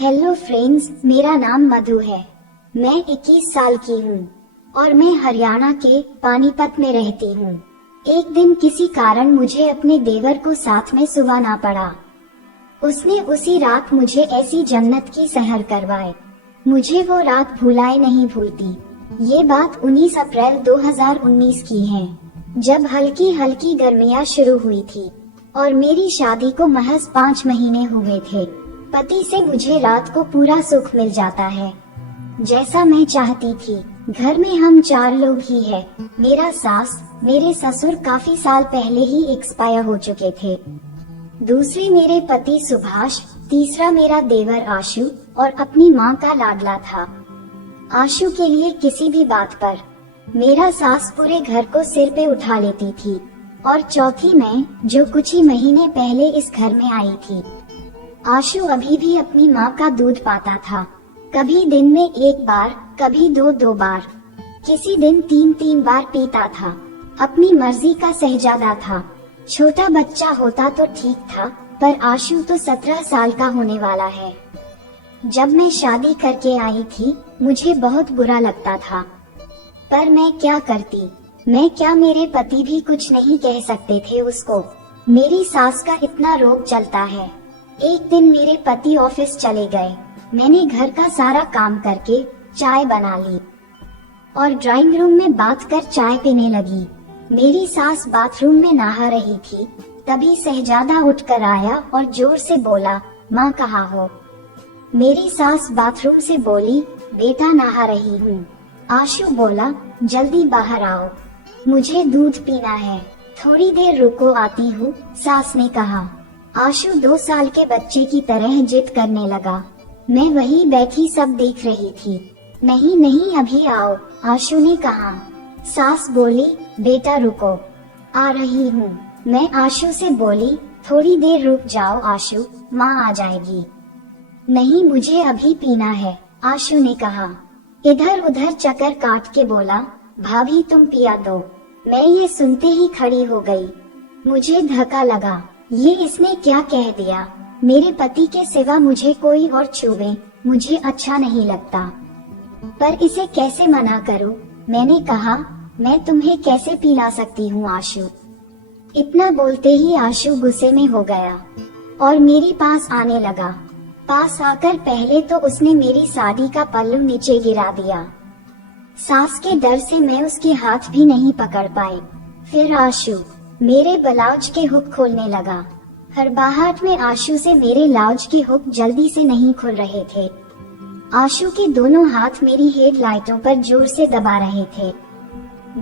Hello friends, मेरा नाम मधु है। मैं 21 साल की हूँ और मैं हरियाणा के पानीपत में रहती हूँ। एक दिन किसी कारण मुझे अपने देवर को साथ में सुलाना पड़ा। उसने उसी रात मुझे ऐसी जन्नत की सहर करवाए, मुझे वो रात भुलाए नहीं भूलती। ये बात 19 अप्रैल 2019 की है, जब हल्की हल्की गर्मियाँ शुरू हुई थी और मेरी शादी को महज 5 महीने हुए थे। पति से मुझे रात को पूरा सुख मिल जाता है, जैसा मैं चाहती थी। घर में हम 4 लोग ही हैं। मेरा सास, मेरे ससुर काफी साल पहले ही एक्सपायर हो चुके थे। दूसरे मेरे पति सुभाष, तीसरा मेरा देवर आशु और अपनी माँ का लाडला था। आशु के लिए किसी भी बात पर मेरा सास पूरे घर को सिर पे उठा लेती थी। और चौथी मैं, जो कुछ ही महीने पहले इस घर में आई थी। आशु अभी भी अपनी माँ का दूध पाता था, कभी दिन में 1 बार, कभी 2 बार, किसी दिन 3 बार पीता था। अपनी मर्जी का शहजादा था। छोटा बच्चा होता तो ठीक था, पर आशु तो 17 साल का होने वाला है। जब मैं शादी करके आई थी, मुझे बहुत बुरा लगता था, पर मैं क्या करती। मैं क्या, मेरे पति भी कुछ नहीं कह सकते थे उसको। मेरी सास का इतना रोग चलता है। एक दिन मेरे पति ऑफिस चले गए। मैंने घर का सारा काम करके चाय बना ली और ड्राइंग रूम में बात कर चाय पीने लगी। मेरी सास बाथरूम में नहा रही थी, तभी शहजादा उठकर आया और जोर से बोला, माँ कहाँ हो? मेरी सास बाथरूम से बोली, बेटा नहा रही हूँ। आशु बोला, जल्दी बाहर आओ, मुझे दूध पीना है। थोड़ी देर रुको, आती हूँ, सास ने कहा। आशु 2 साल के बच्चे की तरह जिद करने लगा। मैं वहीं बैठी सब देख रही थी। नहीं नहीं, अभी आओ, आशु ने कहा। सास बोली, बेटा रुको, आ रही हूँ। मैं आशु से बोली, थोड़ी देर रुक जाओ आशु, माँ आ जाएगी। नहीं, मुझे अभी पीना है, आशु ने कहा। इधर उधर चक्कर काट के बोला, भाभी तुम पिया दो। मैं ये सुनते ही खड़ी हो गई। मुझे धक्का लगा, ये इसने क्या कह दिया? मेरे पति के सिवा मुझे कोई और छुए, मुझे अच्छा नहीं लगता, पर इसे कैसे मना करूं? मैंने कहा, मैं तुम्हें कैसे पिला सकती हूँ आशु? इतना बोलते ही आशु गुस्से में हो गया और मेरे पास आने लगा। पास आकर पहले तो उसने मेरी साड़ी का पल्लू नीचे गिरा दिया। सास के डर से मैं उसके हाथ भी नहीं पकड़ पाई। फिर आशु मेरे ब्लाउज के हुक खोलने लगा। हड़बड़ाहट में आशु से मेरे ब्लाउज के हुक जल्दी से नहीं खुल रहे थे। आशु के दोनों हाथ मेरी हेडलाइटों पर जोर से दबा रहे थे।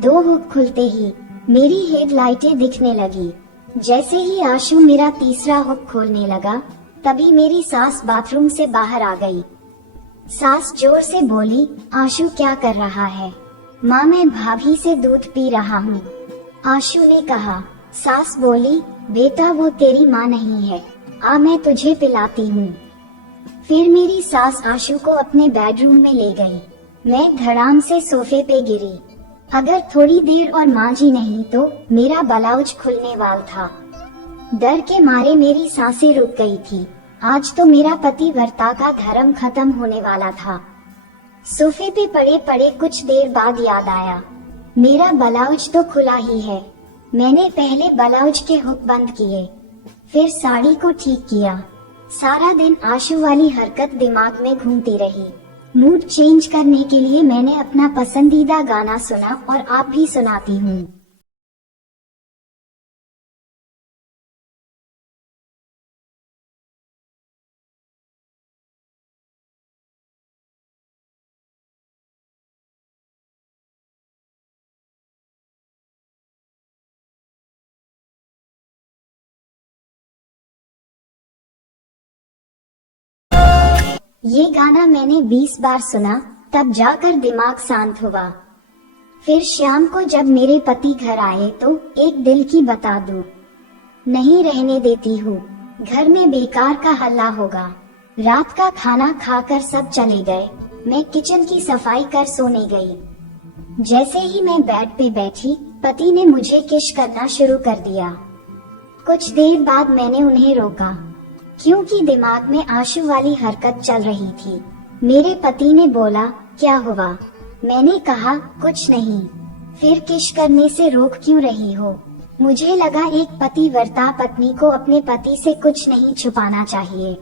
2 हुक खुलते ही मेरी हेडलाइटें दिखने लगी। जैसे ही आशु मेरा तीसरा हुक खोलने लगा, तभी मेरी सास बाथरूम से बाहर आ गई। सास जोर से बोली, आशु क्या कर रहा है? माँ, मैं भाभी से दूध पी रहा हूँ, आशु ने कहा। सास बोली, बेटा वो तेरी माँ नहीं है, आ मैं तुझे पिलाती हूँ। फिर मेरी सास आशु को अपने बेडरूम में ले गई। मैं धड़ाम से सोफे पे गिरी। अगर थोड़ी देर और मांझी नहीं तो मेरा ब्लाउज खुलने वाला था। डर के मारे मेरी सांसें रुक गई थी। आज तो मेरा पति व्रता का धर्म खत्म होने वाला था। सोफे पे पड़े पड़े कुछ देर बाद याद आया, मेरा ब्लाउज तो खुला ही है। मैंने पहले ब्लाउज के हुक बंद किए, फिर साड़ी को ठीक किया। सारा दिन आशु वाली हरकत दिमाग में घूमती रही। मूड चेंज करने के लिए मैंने अपना पसंदीदा गाना सुना और आप भी सुनाती हूँ। ये गाना मैंने 20 बार सुना, तब जाकर दिमाग शांत हुआ। फिर शाम को जब मेरे पति घर आए तो एक दिल की बता दूं, नहीं रहने देती हूँ। घर में बेकार का हल्ला होगा। रात का खाना खाकर सब चले गए। मैं किचन की सफाई कर सोने गई। जैसे ही मैं बेड पे बैठी, पति ने मुझे किस करना शुरू कर दिया। कुछ देर बाद मैंने उन्हें रोका। क्योंकि दिमाग में आशु वाली हरकत चल रही थी। मेरे पति ने बोला, क्या हुआ? मैंने कहा, कुछ नहीं। फिर किश करने से रोक क्यों रही हो? मुझे लगा एक पतिव्रता पत्नी को अपने पति से कुछ नहीं छुपाना चाहिए।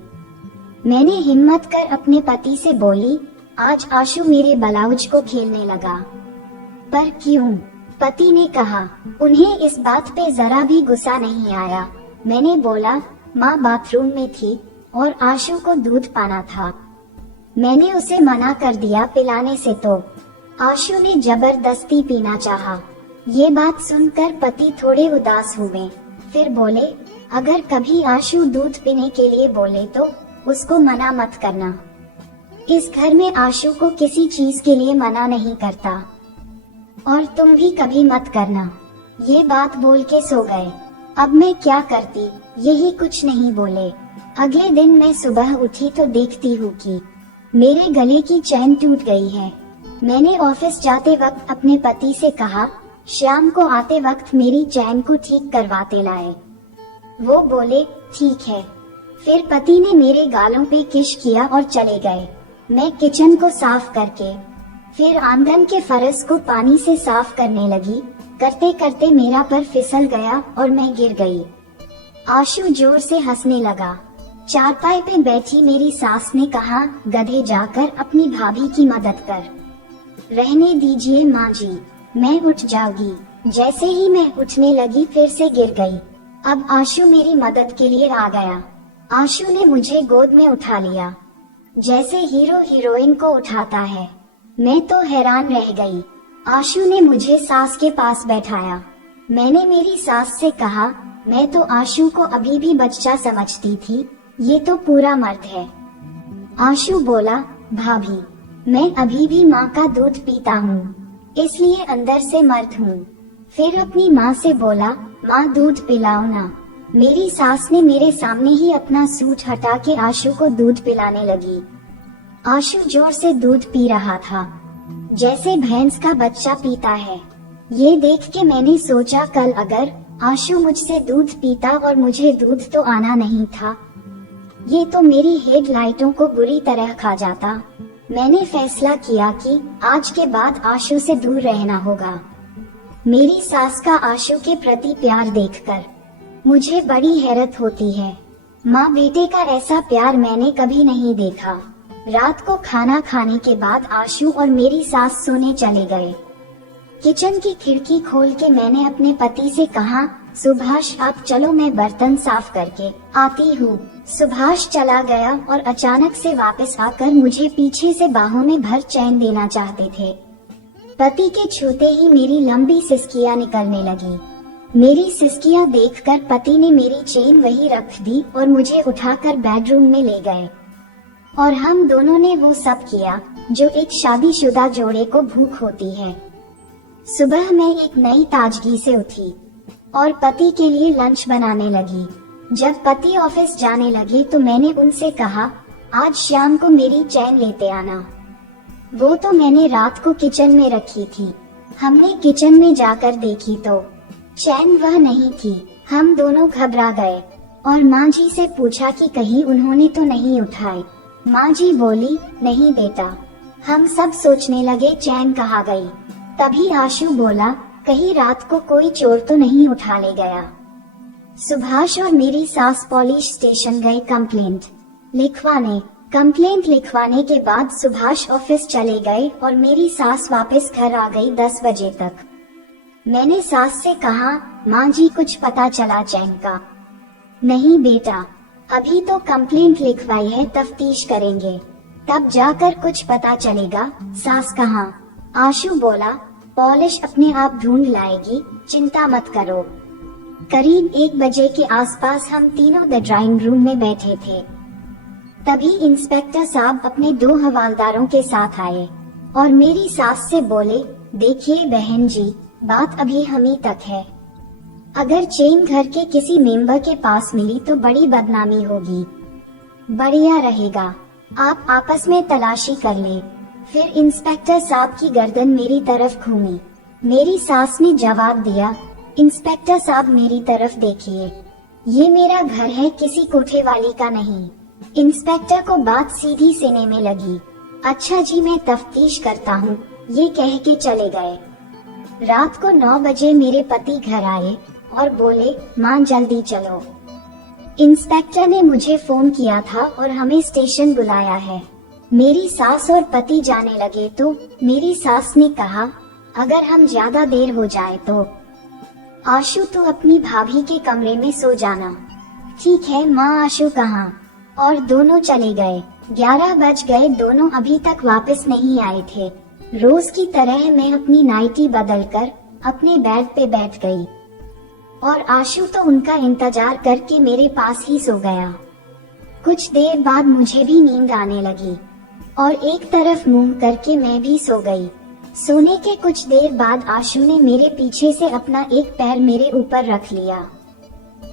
मैंने हिम्मत कर अपने पति से बोली, आज आशु मेरे ब्लाउज को खेलने लगा। पर क्यों? पति ने कहा। उन्हें इस बात पे जरा भी गुस्सा नहीं आया। मैंने बोला, माँ बाथरूम में थी और आशु को दूध पाना था। मैंने उसे मना कर दिया पिलाने से, तो आशु ने जबरदस्ती पीना चाहा। ये बात सुनकर पति थोड़े उदास हुए। फिर बोले, अगर कभी आशु दूध पीने के लिए बोले तो उसको मना मत करना। इस घर में आशु को किसी चीज के लिए मना नहीं करता, और तुम भी कभी मत करना। ये बात बोल के सो गए। अब मैं क्या करती, यही कुछ नहीं बोले। अगले दिन मैं सुबह उठी तो देखती हूँ कि मेरे गले की चैन टूट गई है। मैंने ऑफिस जाते वक्त अपने पति से कहा, शाम को आते वक्त मेरी चैन को ठीक करवाते लाए। वो बोले, ठीक है। फिर पति ने मेरे गालों पे किश किया और चले गए। मैं किचन को साफ करके फिर आंगन के फर्श को पानी से साफ करने लगी। करते करते मेरा पैर फिसल गया और मैं गिर गई। आशु जोर से हंसने लगा। चारपाई पे बैठी मेरी सास ने कहा, गधे, जाकर अपनी भाभी की मदद कर। रहने दीजिए माँ जी, मैं उठ जाऊंगी। जैसे ही मैं उठने लगी फिर से गिर गई। अब आशु मेरी मदद के लिए आ गया। आशु ने मुझे गोद में उठा लिया, जैसे हीरो हीरोइन को उठाता है। मैं तो हैरान रह गई। आशु ने मुझे सास के पास बैठाया। मैंने मेरी सास से कहा, मैं तो आशु को अभी भी बच्चा समझती थी, ये तो पूरा मर्द है। आशु बोला, भाभी, मैं अभी भी माँ का दूध पीता हूँ, इसलिए अंदर से मर्द हूँ। फिर अपनी माँ से बोला, माँ दूध पिलाओ ना। मेरी सास ने मेरे सामने ही अपना सूट हटा के आशु को दूध पिलाने लगी। आशु जोर से दूध पी रहा था, जैसे भैंस का बच्चा पीता है। ये देख के मैंने सोचा, कल अगर आशु मुझसे दूध पीता और मुझे दूध तो आना नहीं था, ये तो मेरी हेडलाइटों को बुरी तरह खा जाता। मैंने फैसला किया कि आज के बाद आशु से दूर रहना होगा। मेरी सास का आशु के प्रति प्यार देखकर मुझे बड़ी हैरत होती है। माँ बेटे का ऐसा प्यार मैंने कभी नहीं देखा। रात को खाना खाने के बाद आशु और मेरी सास सोने चले गए। किचन की खिड़की खोल के मैंने अपने पति से कहा, सुभाष आप चलो, मैं बर्तन साफ करके आती हूँ। सुभाष चला गया और अचानक से वापस आकर मुझे पीछे से बाहों में भर चैन देना चाहते थे। पति के छूते ही मेरी लंबी सिसकियां निकलने लगी। मेरी सिसकियां देखकर पति ने मेरी चेन वहीं रख दी और मुझे उठाकर बेडरूम में ले गए, और हम दोनों ने वो सब किया जो एक शादीशुदा जोड़े को भूख होती है। सुबह मैं एक नई ताजगी से उठी और पति के लिए लंच बनाने लगी। जब पति ऑफिस जाने लगे तो मैंने उनसे कहा, आज शाम को मेरी चैन लेते आना। वो तो मैंने रात को किचन में रखी थी। हमने किचन में जाकर देखी तो चैन वह नहीं थी। हम दोनों घबरा गए और माँ जी से पूछा कि कहीं उन्होंने तो नहीं उठाई। माँ जी बोली, नहीं बेटा। हम सब सोचने लगे चैन कहाँ गई। तभी आशु बोला, कहीं रात को कोई चोर तो नहीं उठा ले गया। सुभाष और मेरी सास पुलिस स्टेशन गए कंप्लेंट लिखवाने। कंप्लेंट लिखवाने के बाद सुभाष ऑफिस चले गए और मेरी सास वापस घर आ गई 10 बजे तक। मैंने सास से कहा, माँ जी कुछ पता चला चैन का? नहीं बेटा, अभी तो कंप्लेंट लिखवाई है, तफ्तीश करेंगे, तब जाकर कुछ पता चलेगा। सास कहाँ? आशु बोला, पॉलिश अपने आप ढूंढ लाएगी, चिंता मत करो। करीब 1 बजे के आसपास हम तीनों द ड्राइंग रूम में बैठे थे। तभी इंस्पेक्टर साहब अपने 2 हवालदारों के साथ आए और मेरी सास से बोले, देखिए बहन जी, बात अभी हम ही तक है। अगर चेन घर के किसी मेंबर के पास मिली तो बड़ी बदनामी होगी। बढ़िया रहेगा, आप आपस में तलाशी कर ले। फिर इंस्पेक्टर साहब की गर्दन मेरी तरफ घूमी। मेरी सास ने जवाब दिया, इंस्पेक्टर साहब मेरी तरफ देखिए। ये मेरा घर है, किसी कोठे वाली का नहीं। इंस्पेक्टर को बात सीधी सीने में लगी। अच्छा जी, मैं तफ्तीश करता हूँ, ये कह के चले गए। रात को 9 बजे मेरे पति घर आए और बोले, माँ जल्दी चलो। इंस्पेक्टर ने मुझे फोन किया था और हमें स्टेशन बुलाया है। मेरी सास और पति जाने लगे तो मेरी सास ने कहा, अगर हम ज्यादा देर हो जाए तो आशु तो अपनी भाभी के कमरे में सो जाना। ठीक है माँ, आशु कहाँ? और दोनों चले गए। 11 बज गए, दोनों अभी तक वापस नहीं आए थे। रोज की तरह मैं अपनी नाइटी बदलकर अपने बेड पे बैठ गई और आशु तो उनका इंतजार करके मेरे पास ही सो गया। कुछ देर बाद मुझे भी नींद आने लगी और एक तरफ मुंह करके मैं भी सो गई। सोने के कुछ देर बाद आशु ने मेरे पीछे से अपना एक पैर मेरे ऊपर रख लिया।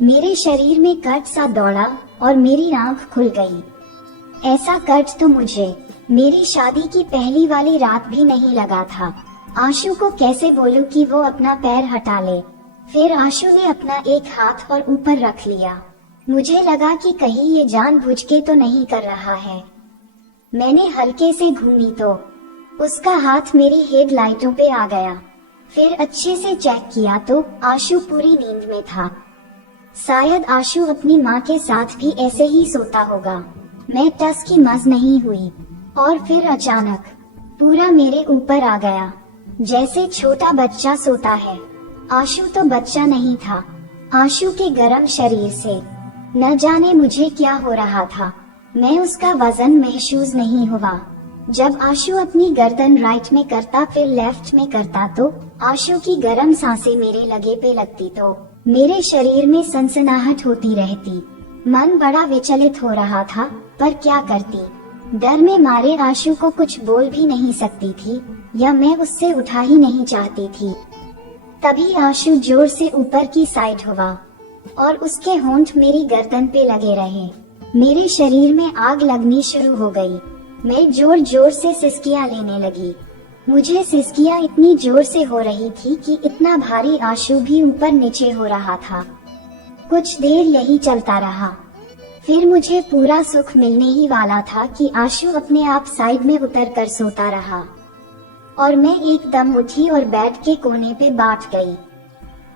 मेरे शरीर में कट सा दौड़ा और मेरी आंख खुल गई। ऐसा कट तो मुझे मेरी शादी की पहली वाली रात भी नहीं लगा था। आशु को कैसे बोलूं कि वो अपना पैर हटा ले। फिर आशु ने अपना एक हाथ और ऊपर रख लिया। मुझे लगा कि कहीं ये जानबूझ के तो नहीं कर रहा है। मैंने हल्के से घूमी तो उसका हाथ मेरी हेडलाइटों पे आ गया। फिर अच्छे से चेक किया तो आशु पूरी नींद में था। शायद आशु अपनी माँ के साथ भी ऐसे ही सोता होगा। मैं टस की मस नहीं हुई और फिर अचानक पूरा मेरे ऊपर आ गया, जैसे छोटा बच्चा सोता है। आशु तो बच्चा नहीं था। आशु के गर्म शरीर से न जाने मुझे क्या हो रहा था। मैं उसका वजन महसूस नहीं हुआ। जब आशु अपनी गर्दन राइट में करता फिर लेफ्ट में करता तो आशु की गर्म सांसें मेरे लगे पे लगती तो मेरे शरीर में सनसनाहट होती रहती। मन बड़ा विचलित हो रहा था, पर क्या करती। डर में मारे आशु को कुछ बोल भी नहीं सकती थी या मैं उससे उठा ही नहीं चाहती थी। तभी आशु जोर से ऊपर की साइड हुआ और उसके होंठ मेरी गर्दन पे लगे रहे। मेरे शरीर में आग लगनी शुरू हो गई। मैं जोर जोर से सिसकियां लेने लगी। मुझे सिसकियां इतनी जोर से हो रही थी कि इतना भारी आशु भी ऊपर नीचे हो रहा था। कुछ देर यही चलता रहा। फिर मुझे पूरा सुख मिलने ही वाला था कि आशु अपने आप साइड में उतर कर सोता रहा और मैं एकदम उठी और बेड के कोने पे बैठ गई।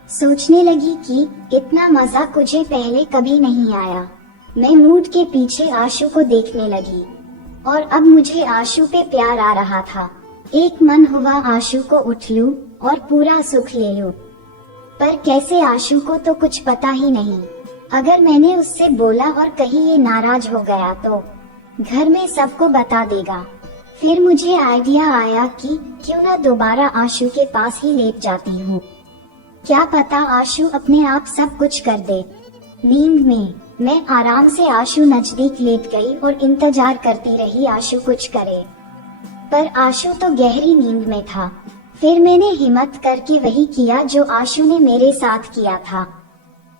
सोचने लगी कि इतना मजा मुझे पहले कभी नहीं आया। मैं मूड के पीछे आशु को देखने लगी और अब मुझे आशु पे प्यार आ रहा था। एक मन हुआ आशु को उठ लूं और पूरा सुख ले लूं, पर कैसे? आशु को तो कुछ पता ही नहीं। अगर मैंने उससे बोला और कहीं ये नाराज हो गया तो घर में सबको बता देगा। फिर मुझे आइडिया आया कि क्यों ना दोबारा आशु के पास ही लेट जाती हूँ। क्या पता आशु अपने आप सब कुछ कर दे। नींद में मैं आराम से आशु नजदीक लेट गई और इंतजार करती रही आशु कुछ करे, पर आशु तो गहरी नींद में था। फिर मैंने हिम्मत करके वही किया जो आशु ने मेरे साथ किया था।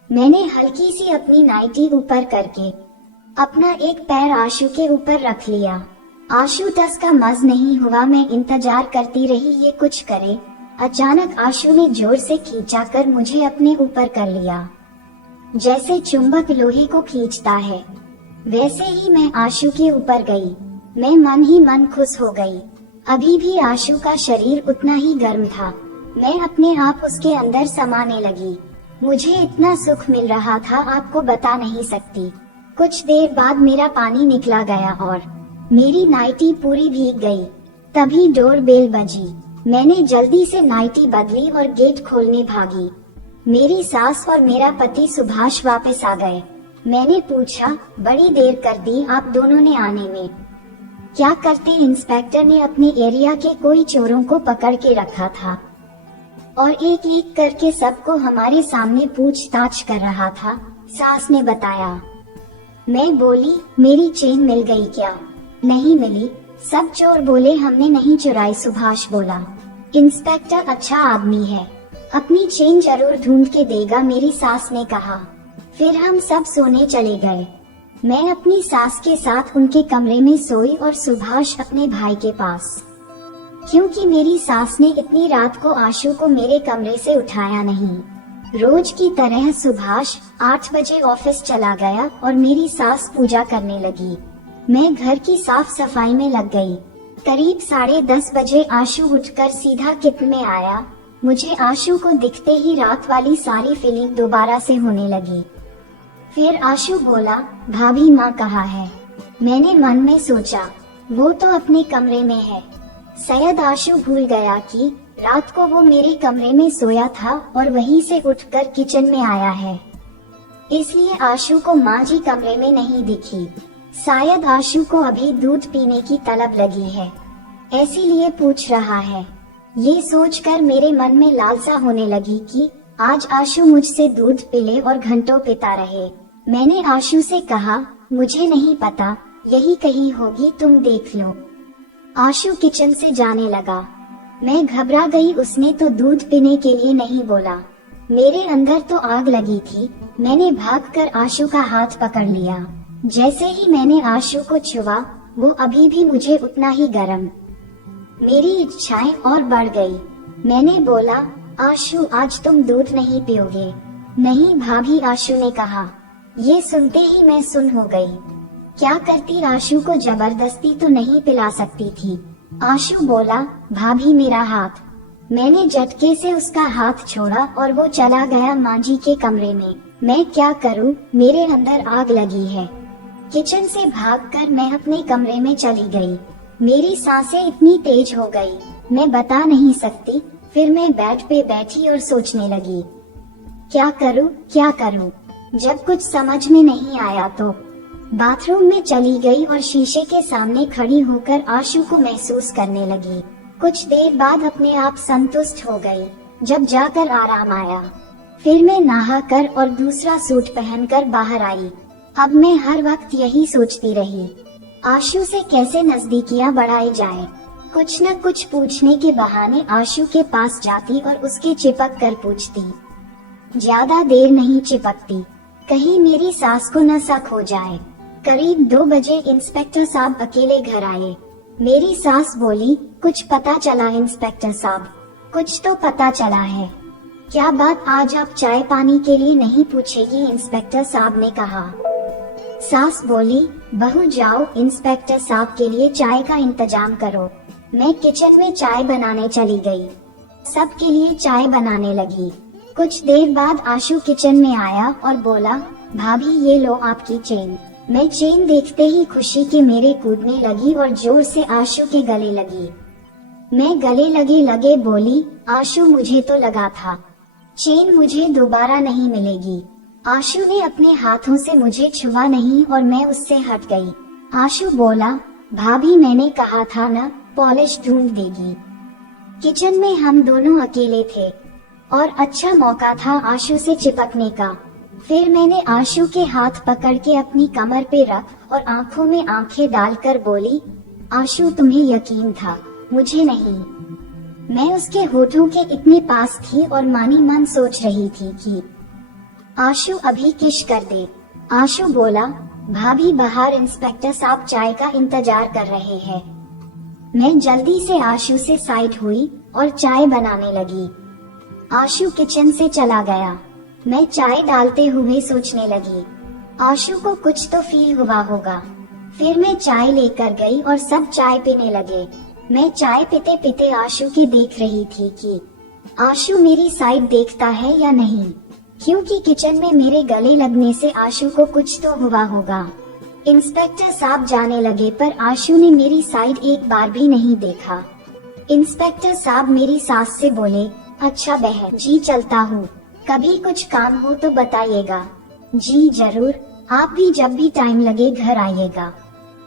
मैंने हल्की सी अपनी नाइटी ऊपर करके अपना एक पैर आशु के ऊपर रख लिया। आशु टस का मज नहीं हुआ। मैं इंतजार करती रही ये कुछ करे। अचानक आशु ने जोर से खींचा कर मुझे अपने ऊपर कर लिया। जैसे चुंबक लोहे को खींचता है, वैसे ही मैं आशु के ऊपर गई। मैं मन ही मन खुश हो गई। अभी भी आशु का शरीर उतना ही गर्म था। मैं अपने आप उसके अंदर समाने लगी। मुझे इतना सुख मिल रहा था आपको बता नहीं सकती। कुछ देर बाद मेरा पानी निकला गया और मेरी नाइटी पूरी भीग गई। तभी डोर बेल बजी। मैंने जल्दी से नाइटी बदली और गेट खोलने भागी। मेरी सास और मेरा पति सुभाष वापस आ गए। मैंने पूछा, बड़ी देर कर दी आप दोनों ने आने में। क्या करते? इंस्पेक्टर ने अपने एरिया के कोई चोरों को पकड़ के रखा था और एक एक करके सबको हमारे सामने पूछताछ कर रहा था, सास ने बताया। मैं बोली, मेरी चेन मिल गई क्या? नहीं मिली। सब चोर बोले हमने नहीं चुराई, सुभाष बोला। इंस्पेक्टर अच्छा आदमी है, अपनी चेन जरूर ढूंढ के देगा, मेरी सास ने कहा। फिर हम सब सोने चले गए। मैं अपनी सास के साथ उनके कमरे में सोई और सुभाष अपने भाई के पास, क्योंकि मेरी सास ने इतनी रात को आशु को मेरे कमरे से उठाया नहीं। रोज की तरह सुभाष 8 बजे ऑफिस चला गया और मेरी सास पूजा करने लगी। मैं घर की साफ सफाई में लग गई। करीब 10:30 बजे आशु उठकर सीधा किचन में आया। मुझे आशु को दिखते ही रात वाली सारी फीलिंग दोबारा से होने लगी। फिर आशु बोला, भाभी माँ कहाँ है? मैंने मन में सोचा, वो तो अपने कमरे में है। शायद आशु भूल गया कि रात को वो मेरे कमरे में सोया था और वहीं से उठकर किचन में आया है, इसलिए आशु को माँ जी कमरे में नहीं दिखी। शायद आशु को अभी दूध पीने की तलब लगी है, इसीलिए पूछ रहा है। ये सोचकर मेरे मन में लालसा होने लगी कि आज आशु मुझसे दूध पिले और घंटों पीता रहे। मैंने आशु से कहा, मुझे नहीं पता, यही कहीं होगी, तुम देख लो। आशु किचन से जाने लगा। मैं घबरा गई। उसने तो दूध पीने के लिए नहीं बोला। मेरे अंदर तो आग लगी थी। मैंने भागकर आशु का हाथ पकड़ लिया। जैसे ही मैंने आशु को छुआ, वो अभी भी मुझे उतना ही गर्म। मेरी इच्छाएं और बढ़ गई। मैंने बोला, आशु आज तुम दूध नहीं पियोगे। नहीं भाभी, आशु ने कहा। ये सुनते ही मैं सुन हो गई। क्या करती, आशु को जबरदस्ती तो नहीं पिला सकती थी। आशु बोला, भाभी मेरा हाथ। मैंने झटके से उसका हाथ छोड़ा और वो चला गया माँ जी के कमरे में। मैं क्या करूँ, मेरे अंदर आग लगी है। किचन से भागकर मैं अपने कमरे में चली गई। मेरी सांसें इतनी तेज हो गई, मैं बता नहीं सकती। फिर मैं बेड पे बैठी और सोचने लगी, क्या करूँ क्या करूँ। जब कुछ समझ में नहीं आया तो बाथरूम में चली गई और शीशे के सामने खड़ी होकर आशु को महसूस करने लगी। कुछ देर बाद अपने आप संतुष्ट हो गई। जब जाकर आराम आया, फिर मैं नहाकर और दूसरा सूट पहनकर बाहर आई। अब मैं हर वक्त यही सोचती रही, आशु से कैसे नजदीकियां बढ़ाई जाए। कुछ न कुछ पूछने के बहाने आशु के पास जाती और उसके चिपक कर पूछती। ज्यादा देर नहीं चिपकती, कहीं मेरी सास को न शक हो जाए। करीब 2 बजे इंस्पेक्टर साहब अकेले घर आए। मेरी सास बोली, कुछ पता चला इंस्पेक्टर साहब? कुछ तो पता चला है। क्या बात, आज आप चाय पानी के लिए नहीं पूछेगी? इंस्पेक्टर साहब ने कहा। सास बोली, बहू जाओ इंस्पेक्टर साहब के लिए चाय का इंतजाम करो। मैं किचन में चाय बनाने चली गई। सबके लिए चाय बनाने लगी। कुछ देर बाद आशु किचन में आया और बोला, भाभी ये लो आपकी चेन। मैं चेन देखते ही खुशी के मेरे कूदने लगी और जोर से आशु के गले लगी। मैं गले लगे बोली, आशु मुझे तो लगा था चेन मुझे दोबारा नहीं मिलेगी। आशु ने अपने हाथों से मुझे छुआ नहीं और मैं उससे हट गई। आशु बोला, भाभी मैंने कहा था ना, पॉलिश ढूंढ देगी। किचन में हम दोनों अकेले थे और अच्छा मौका था आशु से चिपकने का। फिर मैंने आशु के हाथ पकड़ के अपनी कमर पे रख और आंखों में आंखें डालकर बोली, आशु तुम्हें यकीन था, मुझे नहीं। मैं उसके होठों के इतने पास थी और मानी मन सोच रही थी कि आशु अभी किश कर दे। आशु बोला, भाभी बाहर इंस्पेक्टर साहब चाय का इंतजार कर रहे हैं। मैं जल्दी से आशु से साइड हुई और चाय बनाने लगी। आशु किचन से चला गया। मैं चाय डालते हुए सोचने लगी, आशु को कुछ तो फील हुआ होगा। फिर मैं चाय लेकर गई और सब चाय पीने लगे। मैं चाय पीते पीते आशु की देख रही थी कि आशु मेरी साइड देखता है या नहीं, क्योंकि किचन में मेरे गले लगने से आशु को कुछ तो हुआ होगा। इंस्पेक्टर साहब जाने लगे पर आशु ने मेरी साइड एक बार भी नहीं देखा। इंस्पेक्टर साहब मेरी सास से बोले, अच्छा बहन जी चलता हूँ, कभी कुछ काम हो तो बताइएगा। जी जरूर, आप भी जब भी टाइम लगे घर आइएगा,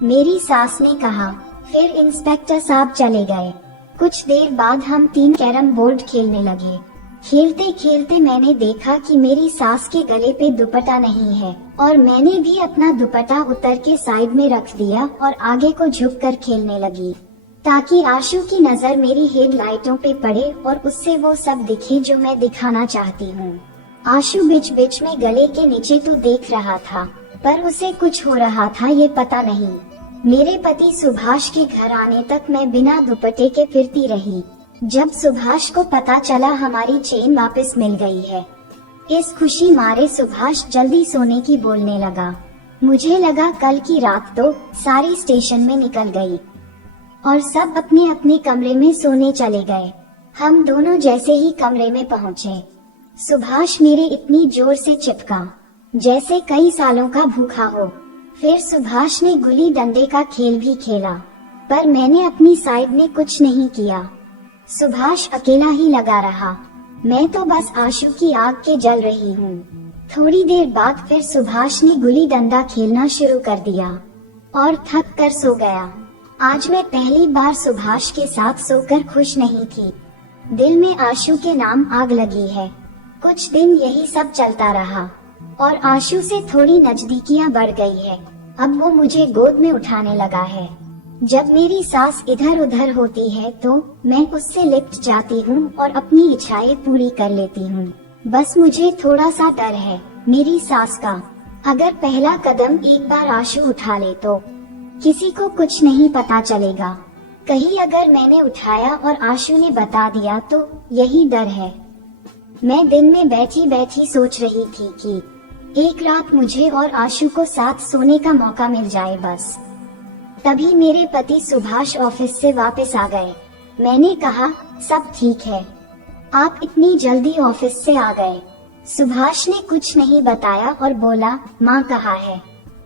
मेरी सास ने कहा। फिर इंस्पेक्टर साहब चले गए। कुछ देर बाद हम 3 कैरम बोर्ड खेलने लगे। खेलते खेलते मैंने देखा कि मेरी सास के गले पे दुपट्टा नहीं है और मैंने भी अपना दुपट्टा उतर के साइड में रख दिया और आगे को झुककर खेलने लगी, ताकि आशु की नजर मेरी हेडलाइटों पे पड़े और उससे वो सब दिखे जो मैं दिखाना चाहती हूँ। आशु बीच बीच में गले के नीचे तो देख रहा था, पर उसे कुछ हो रहा था ये पता नहीं। मेरे पति सुभाष के घर आने तक मैं बिना दुपट्टे के फिरती रही। जब सुभाष को पता चला हमारी चेन वापस मिल गई है, इस खुशी मारे सुभाष जल्दी सोने की बोलने लगा। मुझे लगा कल की रात तो सारी स्टेशन में निकल गई और सब अपने अपने कमरे में सोने चले गए। हम दोनों जैसे ही कमरे में पहुँचे, सुभाष मेरे इतनी जोर से चिपका जैसे कई सालों का भूखा हो। फिर सुभाष ने गुल्ली डंडे का खेल भी खेला, पर मैंने अपनी साइड में कुछ नहीं किया। सुभाष अकेला ही लगा रहा। मैं तो बस आशु की आग के जल रही हूँ। थोड़ी देर बाद फिर सुभाष ने गुल्ली डंडा खेलना शुरू कर दिया और थक कर सो गया। आज मैं पहली बार सुभाष के साथ सोकर खुश नहीं थी। दिल में आशु के नाम आग लगी है। कुछ दिन यही सब चलता रहा और आशु से थोड़ी नजदीकियां बढ़ गई है। अब वो मुझे गोद में उठाने लगा है। जब मेरी सास इधर उधर होती है तो मैं उससे लिपट जाती हूँ और अपनी इच्छाएं पूरी कर लेती हूँ। बस मुझे थोड़ा सा डर है मेरी सास का। अगर पहला कदम एक बार आशु उठा ले तो किसी को कुछ नहीं पता चलेगा। कहीं अगर मैंने उठाया और आशु ने बता दिया तो यही डर है। मैं दिन में बैठी बैठी सोच रही थी कि एक रात मुझे और आशु को साथ सोने का मौका मिल जाए बस। तभी मेरे पति सुभाष ऑफिस से वापस आ गए। मैंने कहा, सब ठीक है, आप इतनी जल्दी ऑफिस से आ गए। सुभाष ने कुछ नहीं बताया और बोला, माँ कहाँ है?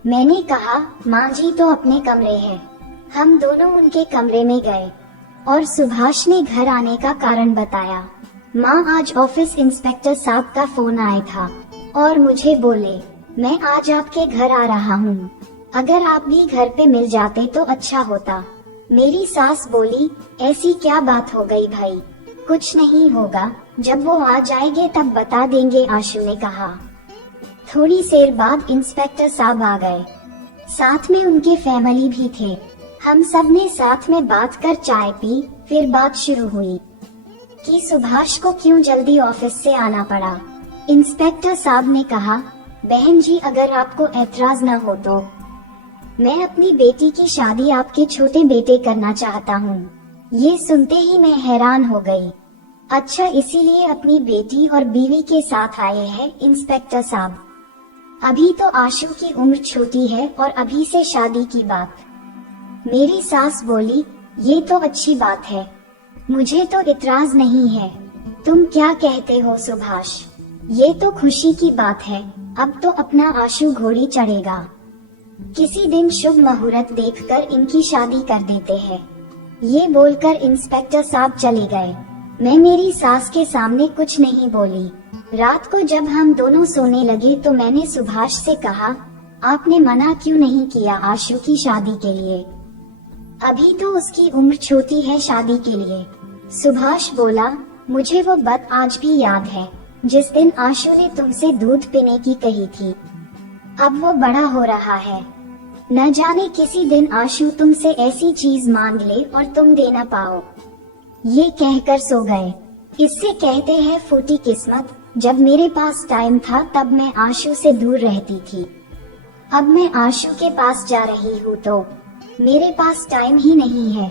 मैंने कहा, माँ जी तो अपने कमरे हैं। हम दोनों उनके कमरे में गए और सुभाष ने घर आने का कारण बताया। माँ, आज ऑफिस इंस्पेक्टर साहब का फोन आया था और मुझे बोले, मैं आज आपके घर आ रहा हूँ, अगर आप भी घर पे मिल जाते तो अच्छा होता। मेरी सास बोली, ऐसी क्या बात हो गई भाई? कुछ नहीं होगा, जब वो आ जाएंगे तब बता देंगे, आशु ने कहा। थोड़ी देर बाद इंस्पेक्टर साहब आ गए, साथ में उनके फैमिली भी थे। हम सब ने साथ में बात कर चाय पी। फिर बात शुरू हुई कि सुभाष को क्यों जल्दी ऑफिस से आना पड़ा। इंस्पेक्टर साहब ने कहा, बहन जी, अगर आपको ऐतराज न हो तो मैं अपनी बेटी की शादी आपके छोटे बेटे करना चाहता हूँ। ये सुनते ही मैं हैरान हो गई। अच्छा, इसीलिए अपनी बेटी और बीवी के साथ आए हैं इंस्पेक्टर साहब? अभी तो आशु की उम्र छोटी है और अभी से शादी की बात। मेरी सास बोली, ये तो अच्छी बात है, मुझे तो इतराज नहीं है। तुम क्या कहते हो सुभाष? ये तो खुशी की बात है। अब तो अपना आशु घोड़ी चढ़ेगा। किसी दिन शुभ मुहूर्त देखकर इनकी शादी कर देते हैं। ये बोलकर इंस्पेक्टर साहब चले गए। मैं मेरी सास के सामने कुछ नहीं बोली। रात को जब हम दोनों सोने लगे तो मैंने सुभाष से कहा, आपने मना क्यों नहीं किया आशु की शादी के लिए? अभी तो उसकी उम्र छोटी है शादी के लिए। सुभाष बोला, मुझे वो बात आज भी याद है जिस दिन आशु ने तुमसे दूध पीने की कही थी। अब वो बड़ा हो रहा है, न जाने किसी दिन आशु तुमसे ऐसी चीज मांग ले और तुम दे न पाओ। ये कहकर सो गए। इससे कहते हैं फूटी किस्मत। जब मेरे पास टाइम था तब मैं आशु से दूर रहती थी। अब मैं आशु के पास जा रही हूँ तो मेरे पास टाइम ही नहीं है।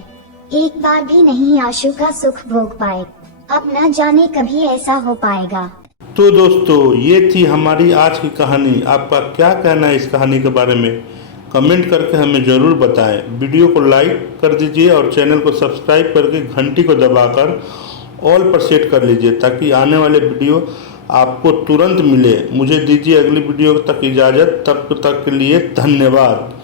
एक बार भी नहीं आशु का सुख भोग पाए। अब न जाने कभी ऐसा हो पाएगा। तो दोस्तों, ये थी हमारी आज की कहानी। आपका क्या कहना है इस कहानी के बारे में? कमेंट करके हमें ज़रूर बताएं। वीडियो को लाइक कर दीजिए और चैनल को सब्सक्राइब करके घंटी को दबाकर ऑल पर सेट कर लीजिए ताकि आने वाले वीडियो आपको तुरंत मिले। मुझे दीजिए अगली वीडियो तक इजाज़त। तब तक के लिए धन्यवाद।